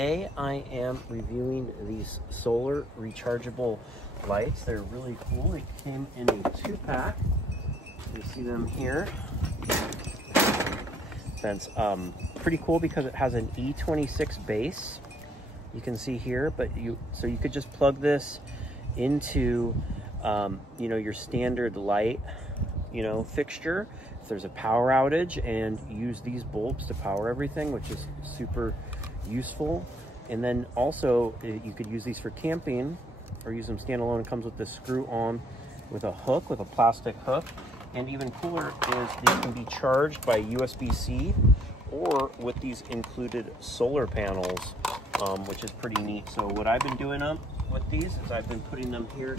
Today I am reviewing these solar rechargeable lights. They're really cool. They came in a 2-pack. You see them here. That's pretty cool because it has an E26 base. You can see here, but you could just plug this into your standard light fixture if there's a power outage, and use these bulbs to power everything, which is super useful. And then also you could use these for camping or use them standalone. It comes with this screw on with a hook, with a plastic hook. And even cooler is these can be charged by USB-C or with these included solar panels, which is pretty neat. So what I've been doing with these is I've been putting them here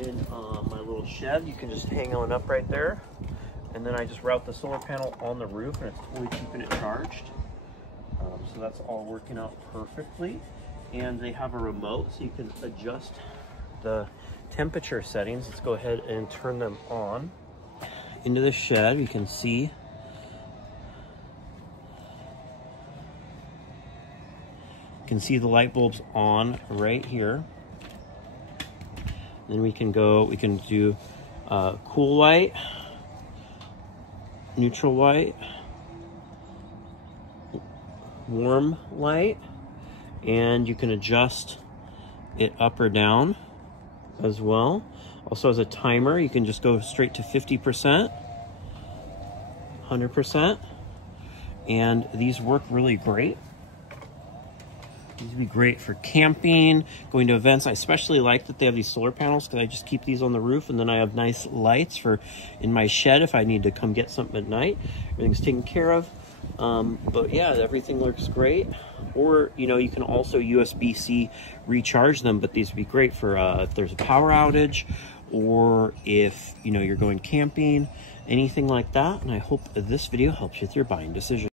in my little shed. You can just hang on up right there, and then I just route the solar panel on the roof, and it's totally keeping it charged. So that's all working out perfectly. And they have a remote, so you can adjust the temperature settings. Let's go ahead and turn them on. Into the shed, you can see the light bulbs on right here. Then we can do cool light, neutral light, warm light, and you can adjust it up or down as well. Also as a timer, you can just go straight to 50%, 100%, and these work really great. These would be great for camping, going to events. I especially like that they have these solar panels because I just keep these on the roof, and then I have nice lights in my shed if I need to come get something at night. Everything's taken care of. But yeah, everything looks great. Or you can also USB-C recharge them, but these would be great for if there's a power outage, or if you're going camping, anything like that. And I hope this video helps you with your buying decision.